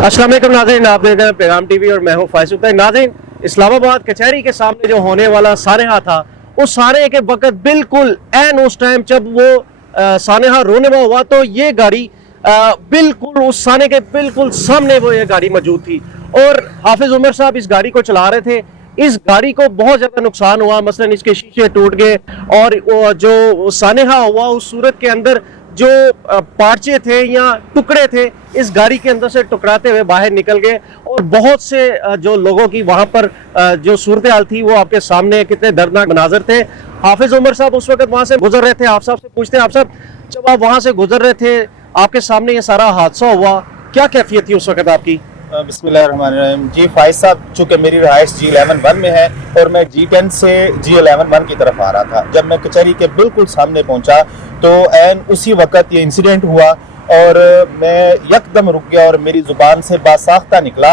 अस्सलाम वालेकुम नाज़रीन, आप देख रहे हैं पैगाम टीवी और मैं हूं फाइज उतर। नाज़रीन, इस्लामाबाद कचहरी के सामने जो होने वाला सानहा था, उस सानहे के वक्त बिल्कुल ऐन उस टाइम जब वो सानहा रोने हुआ तो ये गाड़ी बिल्कुल उस सानहे के बिल्कुल सामने वो ये गाड़ी मौजूद थी और हाफिज उमर साहब इस गाड़ी को चला रहे थे। इस गाड़ी को बहुत ज़्यादा नुकसान हुआ, मसलन इसके शीशे टूट गए और जो सानहा हुआ उस सूरत के अंदर जो पार्चे थे या टुकड़े थे इस गाड़ी के अंदर से टुकराते हुए बाहर निकल गए और बहुत से जो लोगों की वहां पर जो सूरत हाल थी वो आपके सामने कितने दर्दनाक मनाजर थे। हाफिज उमर साहब उस वक्त वहां से गुजर रहे थे। आप साहब से पूछते हैं, आप साहब जब आप वहां से गुजर रहे थे आपके सामने ये सारा हादसा हुआ, क्या कैफियत थी उस वक्त आपकी? बिस्मिल्लाहिर्रहमानिर्रहीम। जी फाइज साहब, चूँकि मेरी रहाइश G11 में है और मैं G10 से G11 की तरफ आ रहा था, जब मैं कचहरी के बिल्कुल सामने पहुंचा तो ऐन उसी वक्त ये इंसिडेंट हुआ और मैं यकदम रुक गया और मेरी ज़ुबान से बासाख्ता निकला,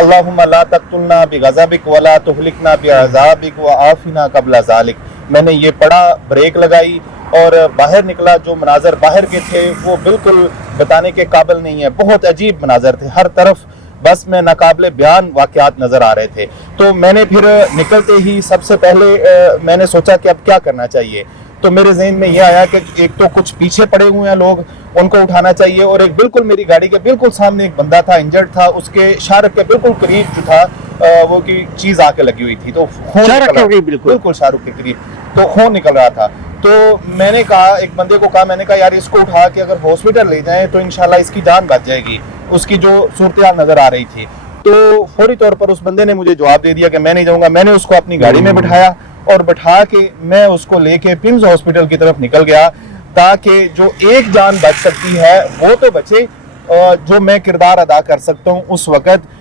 अल्लाहुम्मा ला तक़्तुलना बिग़ज़ाबिक वला तुहलिकना बिअज़ाबिक व आफ़िना क़ब्ल ज़ालिक। मैंने ये पढ़ा, ब्रेक लगाई और बाहर निकला। जो मनाजर बाहर के थे वो बिल्कुल बताने के काबिल नहीं है, बहुत अजीब मनाजर थे। हर तरफ बस में नाकाबिले बयान वाक़यात नज़र आ रहे थे। तो मैंने फिर निकलते ही सबसे पहले मैंने सोचा कि अब क्या करना चाहिए। तो मेरे ज़हन में ये आया कि एक तो कुछ पीछे पड़े हुए हैं लोग, उनको उठाना चाहिए, और एक बिल्कुल मेरी गाड़ी के बिल्कुल सामने एक बंदा था, इंजर्ड था, उसके शाहरुख के बिल्कुल करीब जो था वो की चीज़ आके लगी हुई थी, तो खून बिल्कुल शाहरुख के करीब, तो खून निकल रहा था। तो मैंने कहा, एक बंदे को कहा, मैंने कहा यार इसको उठा के अगर हॉस्पिटल ले जाएं तो इंशाल्लाह इसकी जान बच जाएगी। उसकी जो सूरत हाल नज़र आ रही थी, तो फौरी तौर पर उस बंदे ने मुझे जवाब दे दिया कि मैं नहीं जाऊँगा। मैंने उसको अपनी गाड़ी में बिठाया और बिठा के मैं उसको लेके पिम्स हॉस्पिटल की तरफ निकल गया, ताकि जो एक जान बच सकती है वो तो बचे, जो मैं किरदार अदा कर सकता हूँ उस वक़्त।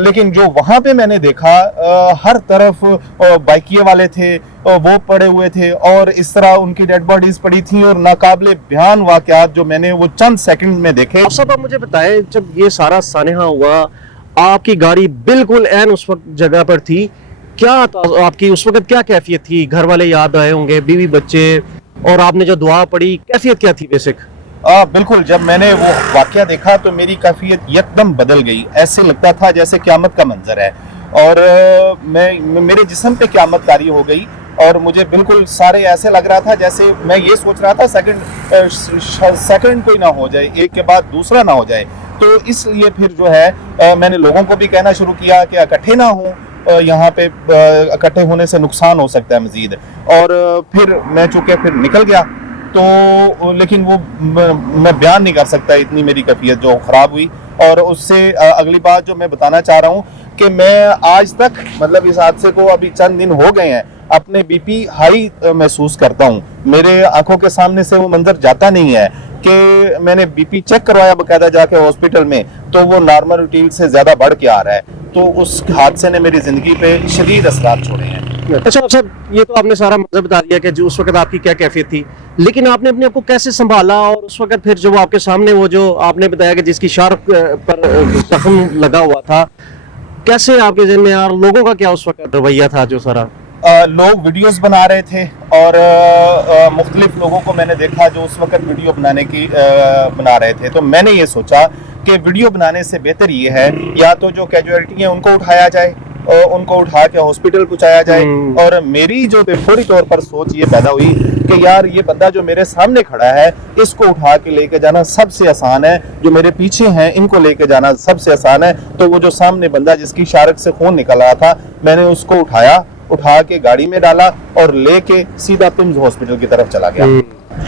लेकिन जो वहाँ पे मैंने देखा, हर तरफ बाइकिए वाले थे, वो पड़े हुए थे और इस तरह उनकी डेड बॉडीज पड़ी थी और नाकाबिले बयान वाक़यात जो मैंने वो चंद सेकंड में देखे। सब आप मुझे बताएं, जब ये सारा सानहा हुआ आपकी गाड़ी बिल्कुल ऐन उस वक्त जगह पर थी, क्या आपकी उस वक्त क्या कैफियत थी? घर वाले याद आए होंगे, बीवी बच्चे, और आपने जो दुआ पढ़ी, कैफियत क्या थी बेसिक? बिल्कुल, जब मैंने वो वाक़या देखा तो मेरी कैफियत एकदम बदल गई। ऐसे लगता था जैसे क़यामत का मंजर है और मेरे जिस्म पे क़यामत तारी हो गई और मुझे बिल्कुल सारे ऐसे लग रहा था जैसे मैं ये सोच रहा था सेकंड कोई ना हो जाए, एक के बाद दूसरा ना हो जाए। तो इसलिए फिर जो है मैंने लोगों को भी कहना शुरू किया कि इकट्ठे ना हो, यहाँ पे इकट्ठे होने से नुकसान हो सकता है मज़ीद। और फिर मैं चूँकि फिर निकल गया, तो लेकिन वो मैं बयान नहीं कर सकता, इतनी मेरी कैफियत जो ख़राब हुई। और उससे अगली बात जो मैं बताना चाह रहा हूँ कि मैं आज तक, मतलब इस हादसे को अभी चंद दिन हो गए हैं, अपने बीपी हाई महसूस करता हूँ। मेरे आंखों के सामने से वो मंजर जाता नहीं है कि मैंने बीपी चेक करवाया बाकायदा जाके हॉस्पिटल में, तो वो नॉर्मल रूटीन से ज़्यादा बढ़ के आ रहा है। तो उस हादसे ने मेरी ज़िंदगी पे शदीद असरात छोड़े हैं। अच्छा सर, ये तो आपने सारा मज़हब बता दिया कि जो उस वक्त आपकी क्या कैफियत थी, लेकिन आपने अपने आप को कैसे संभाला? और उस वक्त फिर जो आपके सामने वो जो आपने बताया कि जिसकी शार्क पर जख्म लगा हुआ था, कैसे आपके ज़हन में यार लोगों का क्या उस वक्त रवैया था? जो सारा लोग वीडियोस बना रहे थे और मुख्तलिफ लोगों को मैंने देखा जो उस वक्त वीडियो बनाने की बना रहे थे। तो मैंने ये सोचा कि वीडियो बनाने से बेहतर ये है या तो जो कैजुअलिटी है उनको उठाया जाए, उनको उठा के हॉस्पिटल पहुंचाया जाए। और मेरी जो फौरी तौर पर सोच ये पैदा हुई कि यार ये बंदा जो मेरे सामने खड़ा है इसको उठा के लेके जाना सबसे आसान है, जो मेरे पीछे हैं इनको लेके जाना सबसे आसान है। तो वो जो सामने बंदा जिसकी शारक से खून निकल रहा था, मैंने उसको उठा के गाड़ी में डाला और लेके सीधा पिम्स हॉस्पिटल की तरफ चला गया।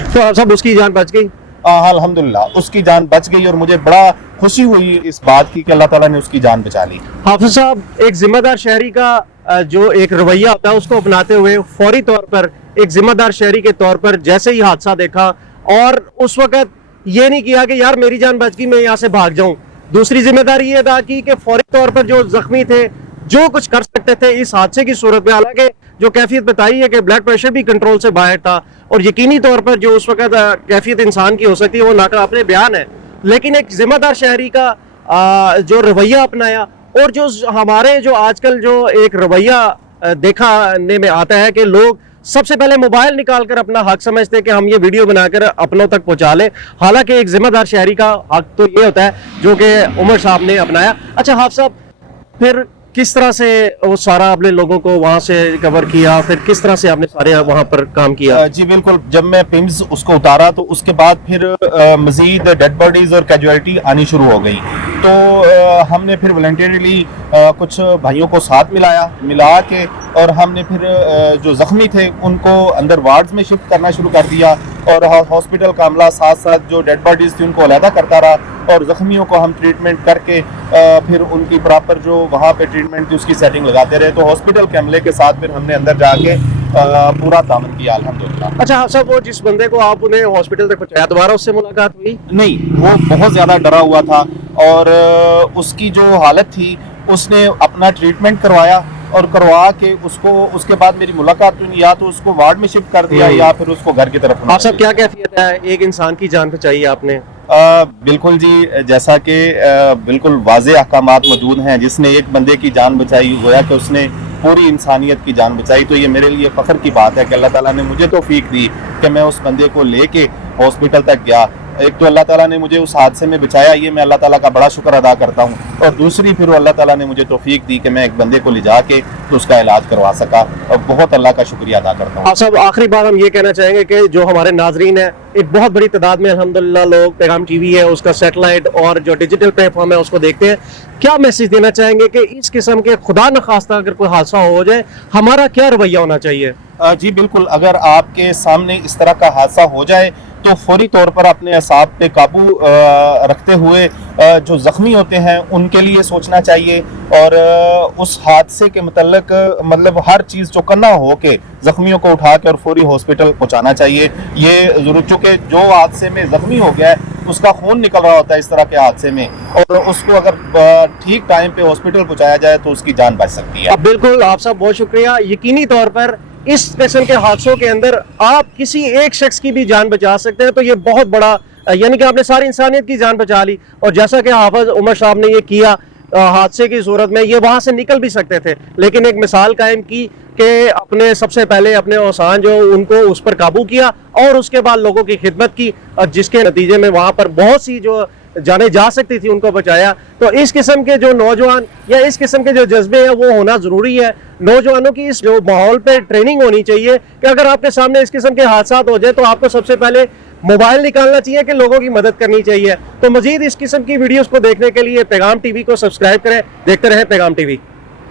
तो आप सब उसकी जान बच गई? हाँ, अल्हम्दुलिल्लाह उसकी जान बच गई और मुझे बड़ा खुशी हुई इस बात की कि अल्लाह ताला ने उसकी जान बचा ली। हाफिज साहब, एक जिम्मेदार शहरी का जो एक रवैया होता है उसको अपनाते हुए फौरी तौर पर एक जिम्मेदार शहरी के तौर पर जैसे ही हादसा देखा और उस वक्त ये नहीं किया कि यार मेरी जान बच गई मैं यहाँ से भाग जाऊं, दूसरी जिम्मेदारी ये अदा की कि फौरी तौर पर जो जख्मी थे जो कुछ कर सकते थे इस हादसे की सूरत में, हालांकि जो कैफियत बताई है कि ब्लड प्रेशर भी कंट्रोल से बाहर था और यकीनी तौर पर जो उस वक्त कैफियत इंसान की हो सकती है वो नाकाबिले बयान है, लेकिन एक जिम्मेदार शहरी का जो रवैया अपनाया और जो हमारे जो आजकल जो एक रवैया देखने में आता है कि लोग सबसे पहले मोबाइल निकाल कर अपना हक समझते हैं कि हम ये वीडियो बनाकर अपनों तक पहुंचा लें। हालांकि एक जिम्मेदार शहरी का हक तो ये होता है जो कि उमर साहब ने अपनाया। अच्छा हाफ साहब, फिर किस तरह से वो सारा आपने लोगों को वहां से कवर किया, फिर किस तरह से आपने सारे वहां पर काम किया? जी बिल्कुल, जब मैं पिम्स उसको उतारा तो उसके बाद फिर मजीद डेड बॉडीज और कैजुअलिटी आनी शुरू हो गई। तो हमने फिर वॉलंटियरली कुछ भाइयों को साथ मिला के और हमने फिर जो जख्मी थे उनको अंदर वार्ड्स में शिफ्ट करना शुरू कर दिया और हॉस्पिटल का अमला साथ साथ जो डेड बॉडीज थी उनको अलहदा करता रहा और जख्मियों को हम ट्रीटमेंट करके फिर उनकी प्रॉपर जो वहाँ पे ट्रीटमेंट थी उसकी सेटिंग लगाते रहे। तो हॉस्पिटल के अमले के साथ फिर हमने अंदर जाके पूरा तामन किया अल्हम्दुलिल्लाह। अच्छा हाफ साहब, वो जिस बंदे को आप उन्हें हॉस्पिटल तक पहुंचाया, दोबारा उससे मुलाकात हुई? नहीं, वो बहुत ज़्यादा डरा हुआ था और उसकी जो हालत थी उसने अपना ट्रीटमेंट करवाया और करवा के उसको उसके बाद मेरी मुलाकात हुई। या तो उसको वार्ड में शिफ्ट कर दिया या फिर उसको घर की तरफ। आप सब क्या कैफियत है, एक इंसान की जान बचाई आपने? बिल्कुल जी, जैसा कि बिल्कुल वाज़े अहकामात मौजूद हैं, जिसने एक बंदे की जान बचाई गोया कि उसने पूरी इंसानियत की जान बचाई। तो ये मेरे लिए फ़ख्र की बात है कि अल्लाह ताला ने मुझे तौफीक दी कि मैं उस बंदे को लेके हॉस्पिटल तक गया। एक तो अल्लाह ताला ने मुझे उस हादसे में बचाया, ये मैं अल्लाह ताला का बड़ा शुक्र अदा करता हूँ, और दूसरी फिर अल्लाह ताला ने मुझे तौफीक दी कि मैं एक बंदे को ले जाके तो उसका इलाज करवा सका, और बहुत अल्लाह का शुक्रिया अदा करता हूँ। आप सब आखिरी बात हम ये कहना चाहेंगे कि जो हमारे नाजरीन है, एक बहुत बड़ी तादाद में अल्हम्दुलिल्लाह लोग पैगाम टीवी है उसका सेटेलाइट और जो डिजिटल प्लेटफॉर्म है उसको देखते हैं, क्या मैसेज देना चाहेंगे कि इस किस्म के खुदा न खास्ता अगर कोई हादसा हो जाए हमारा क्या रवैया होना चाहिए? जी बिल्कुल, अगर आपके सामने इस तरह का हादसा हो जाए तो फौरी तौर पर अपने असाब पे काबू रखते हुए जो ज़ख्मी होते हैं उनके लिए सोचना चाहिए और उस हादसे के मतलब हर चीज़ चौकन्ना हो के ज़ख्मियों को उठा के और फौरी हॉस्पिटल पहुंचाना चाहिए। ये ज़रूर, चूँकि जो हादसे में ज़ख्मी हो गया है उसका खून निकल रहा होता है इस तरह के हादसे में, और उसको अगर ठीक टाइम पे हॉस्पिटल पहुँचाया जाए तो उसकी जान बच सकती है। बिल्कुल, आप सब बहुत शुक्रिया। यकीनी तौर पर इस किस्म के हादसों के अंदर आप किसी एक शख्स की भी जान बचा सकते हैं, तो ये बहुत बड़ा, यानी कि आपने सारी इंसानियत की जान बचा ली। और जैसा कि हाफिज उमर साहब ने ये किया, हादसे की सूरत में ये वहाँ से निकल भी सकते थे, लेकिन एक मिसाल कायम की कि अपने सबसे पहले अपने औसान जो उनको उस पर काबू किया और उसके बाद लोगों की खिदमत की, और जिसके नतीजे में वहाँ पर बहुत सी जो जाने जा सकती थी उनको बचाया। तो इस किस्म के जो नौजवान या इस किस्म के जो जज्बे हैं वो होना ज़रूरी है। नौजवानों की इस जो माहौल पे ट्रेनिंग होनी चाहिए कि अगर आपके सामने इस किस्म के हादसा हो जाए तो आपको सबसे पहले मोबाइल निकालना चाहिए कि लोगों की मदद करनी चाहिए। तो मजीद इस किस्म की वीडियोस को देखने के लिए पैगाम टीवी को सब्सक्राइब करें, देखते रहें पैगाम टीवी।